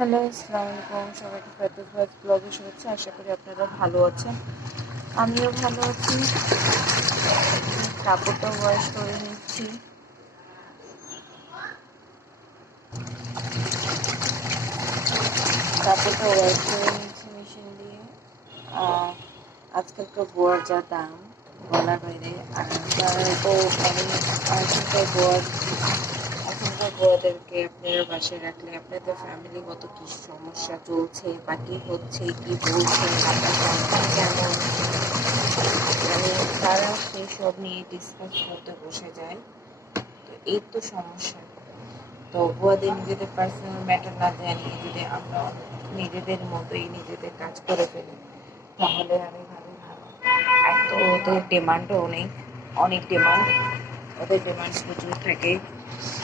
Hello আসসালামু আলাইকুম সবাইকে ফেরদৌস ভাইস ব্লগে শুভেচ্ছা? আশা করি আপনারা ভালো আছেন। আমিও ভালো আছি। কাপড়টা ওয়াশ করে নিচ্ছি। কাপড়টা ওয়াশ করে নিচ্ছি মেশিন দিয়ে। আজকালকার গোয়ার যা দাম বলার বাইরে আর তো অনেক এখনকার গোয়ার গোয়াদেরকে আপনারা বাসায় রাখলে আপনাদের ফ্যামিলিগত কি সমস্যা চলছে বা কি হচ্ছে, কি বলছে আপনার সন্তান কেমন? মানে তারা সেই সব নিয়ে ডিসকাস করতে বসে যায়। তো এই তো সমস্যা। তো বুয়াদের নিজেদের পার্সোনাল ম্যাটার না জানিয়ে যদি আমরা নিজেদের মতোই নিজেদের কাজ করে ফেলি, তাহলে আমি ভাবি ভালো তো ওদের ডিমান্ডও অনেক অনেক ডিমান্ড ওদের ডিমান্ড প্রচুর থাকে।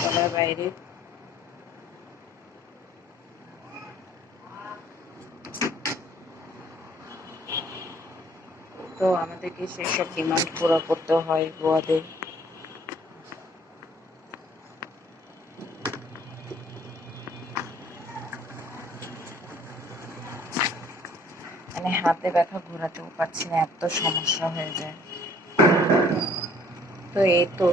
বলার বাইরে। তো আমাদেরকে সেই সব ডিমান্ড পুরো করতে হয় গোয়াদের মানে হাতে ব্যথা ঘোরাতেও পারছি না, এত সমস্যা হয়ে যায়। তো এই তো।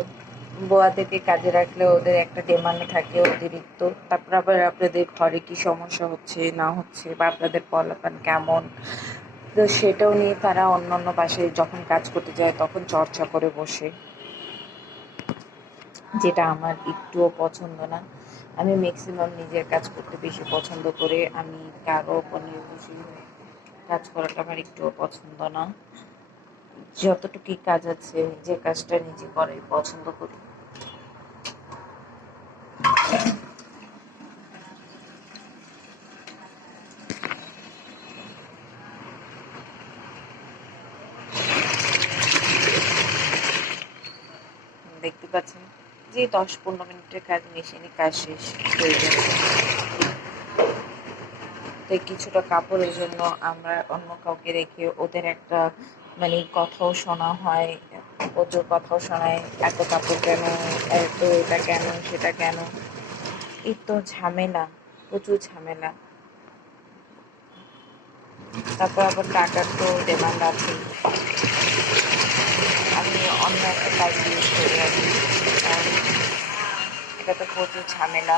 বোয়াদেরকে কাজে রাখলে ওদের একটা ডিমান্ড থাকে অতিরিক্ত। তারপর আবার আপনাদের ঘরে কি সমস্যা হচ্ছে, না হচ্ছে, বা আপনাদের পলাপান কেমন? তো সেটাও নিয়ে তারা অন্য অন্য পাশে যখন কাজ করতে যায় তখন চর্চা করে বসে। যেটা আমার একটুও পছন্দ না। আমি ম্যাক্সিমাম নিজের কাজ করতে বেশি পছন্দ করে, আমি কারও উপর নির্ভরশীল হয়ে কাজ করাটা আমার একটুও পছন্দ না। যতটুকুই কাজ আছে নিজের কাজটা নিজে করাই পছন্দ করি। দেখতে পাচ্ছেন? যে দশ পনেরো মিনিটের কাজ মেশিনে কাজ শেষ হয়ে যাচ্ছে তো কিছুটা কাপড়ের জন্য আমরা অন্য কাউকে রেখে ওদের একটা মানে কথাও শোনা হয়, প্রচুর কথাও শোনায়, এত কাপড় কেন, এত এটা কেন, সেটা কেন? এই তো ঝামেলা, প্রচুর ঝামেলা। তারপর আবার টাকার তো ডিমান্ড আছে আমি অন্য একটা কাজ ইউজ করে কারণ এটা তো প্রচুর ঝামেলা।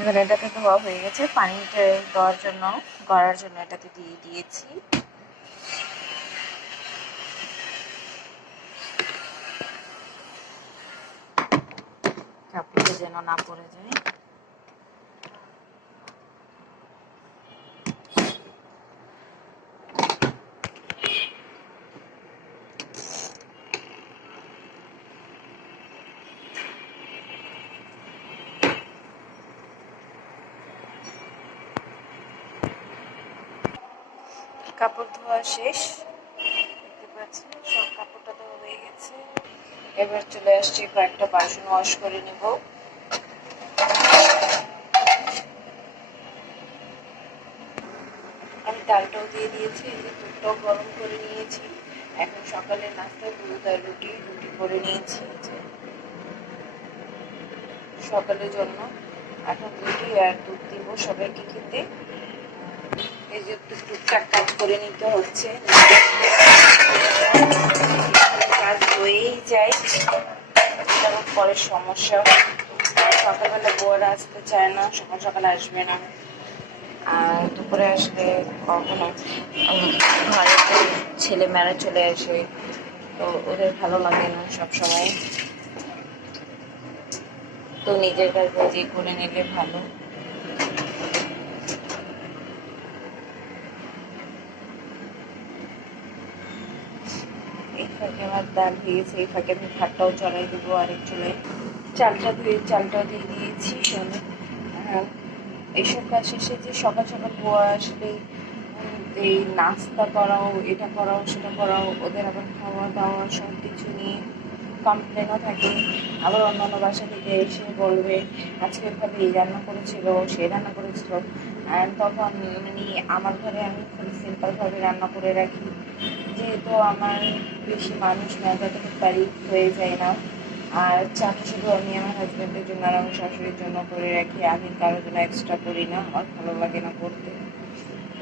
এবার এটাতে ধোয়া হয়ে গেছে, পানিটা দেওয়ার জন্য, গড়ার জন্য এটাতে দিয়ে দিয়েছি। যেন না পড়ে যায়। কাপড় ধোয়া শেষ। দেখতে পাচ্ছেন সব কাপড়টা ধোয়া হয়ে গেছে। এবার চলে আসছি কয়েকটা বাসন ওয়াশ করে নেব। ডালটাও দিয়ে দিয়েছি, এই যে দুধটাও গরম করে নিয়েছি। এখন সকালে নাস্তা দুধ আর রুটি রুটি করে নিয়েছি সকালের জন্য। এখন রুটি আর দুধ দিব সবাইকে খেতে। এই যে একটু টুকটাক কাজ করে নিতে হচ্ছে। কাজ হয়েই যায়। পরে সমস্যা। সকালবেলা বউরা আসতে চায় না, সকাল সকাল আসবে না। দুপুরে আসলে কখনো উম, ঘরে তো ছেলে মেয়েরা চলে আসে তো ওদের ভালো লাগে না সব সময় তো নিজের কাজ নিজে করে নিলে ভালো। এই ফাঁকে আমার ডাল দিয়েছে এই ফাঁকে আমি ভাতটাও চড়াই দেবো আরেক চুলায়। চালটা ধুয়ে চালটাও দিয়ে দিয়েছি হ্যাঁ। এইসব কাজ শেষে যে সকাল সকাল বোয়া আসলে এই নাস্তা করাও, এটা করাও, সেটা করাও, ওদের আবার খাওয়া দাওয়া সব কিছু নিয়ে কমপ্লেনও থাকে। আবার অন্যান্য বাসা থেকে এসে বলবে, আজকে ভাবে এই রান্না করেছিল, সে রান্না করেছিল। তখন মানে আমার ঘরে আমি খুব সিম্পলভাবে রান্না করে রাখি। যেহেতু আমার বেশি মানুষ না, যতটুকু পারি হয়ে যায় না। আর চাটা শুধু আমি আমার হাজব্যান্ডের জন্য আর আমার শাশুড়ির জন্য করে রাখি। আমি কারোর জন্য এক্সট্রা করি না, আমার ভালো লাগে না করতে।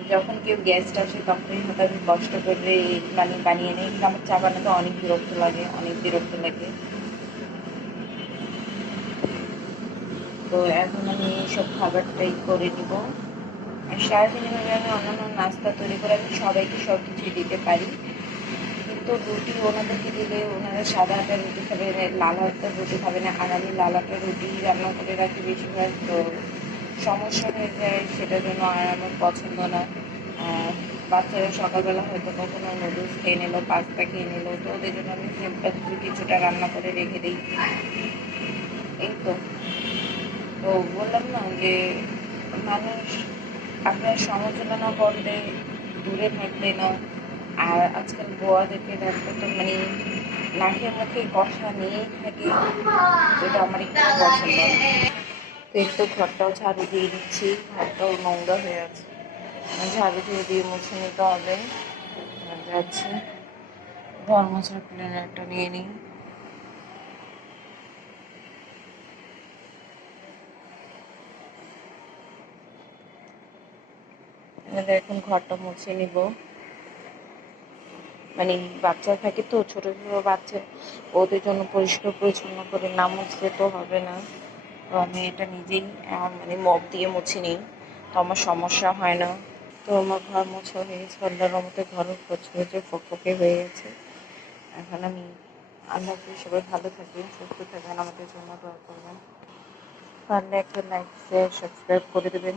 যখন কেউ গেস্ট আসে, তখনই হয়তো আমি কষ্ট করে মানে বানিয়ে নিই। কিন্তু আমার চা বানাতে অনেক বিরক্ত লাগে, অনেক বিরক্ত লাগে। তো এখন আমি সব খাবারটাই করে নিব। আর সারাদিনভাবে আমি অন্যান্য নাস্তা তৈরি করে আমি সবাইকে সব কিছু দিতে পারি। কিন্তু রুটি ওনাদেরকে দিলে ওনারা সাদা আটার রুটি খাবে লাল আটার রুটি খাবে না আর আমি লাল আটার রুটি রান্না করে রাখি বেশিরভাগ। তো সমস্যা হয়ে যায় সেটার জন্য আর আমার পছন্দ না। বাচ্চারা সকালবেলা হয়তো কখনো নুডলস খেয়ে নিলো, পাস্তা খেয়ে নিলো, তো ওদের জন্য আমি সিম্পল কিছুটা রান্না করে রেখে দিই। এই তো। তো বললাম না যে, মানুষ আপনার সমালোচনা করলে দূরে থাকবে না। আর আজকাল বোয়াদেরকে দেখতে তো মানে নাকের মুখে কষা নিয়েই থাকে, যেটা আমার একটু পছন্দ। তো একটু ঘরটাও ঝাড়ু দিয়ে দিচ্ছি, ঘরটাও নোংরা হয়ে আছে। ঝাড়ু দিয়ে দিয়ে মুছে নিতে হবে। যাচ্ছি। ঘর মোছার নিয়ে নিই। এখন ঘরটা মুছে নিব। মানে বাচ্চা থাকে তো ছোট ছোট বাচ্চা ওদের জন্য পরিষ্কার পরিচ্ছন্ন করে না মুছলে তো হবে না। তো আমি এটা নিজেই মানে মগ দিয়ে মুছে নিই। তো আমার সমস্যা হয় না। তো আমার ঘর মোছা হয়ে গেছে আল্লাহর রহমতে ঘর পছন্দ হয়েছে ফকফকে হয়ে গেছে। এখন আমি আল্লাহ হাফেজ, সবাই ভালো থাকবেন সুস্থ থাকবেন আমাদের জন্য দোয়া করবেন। পারলে একটা লাইক শেয়ার সাবস্ক্রাইব করে দেবেন।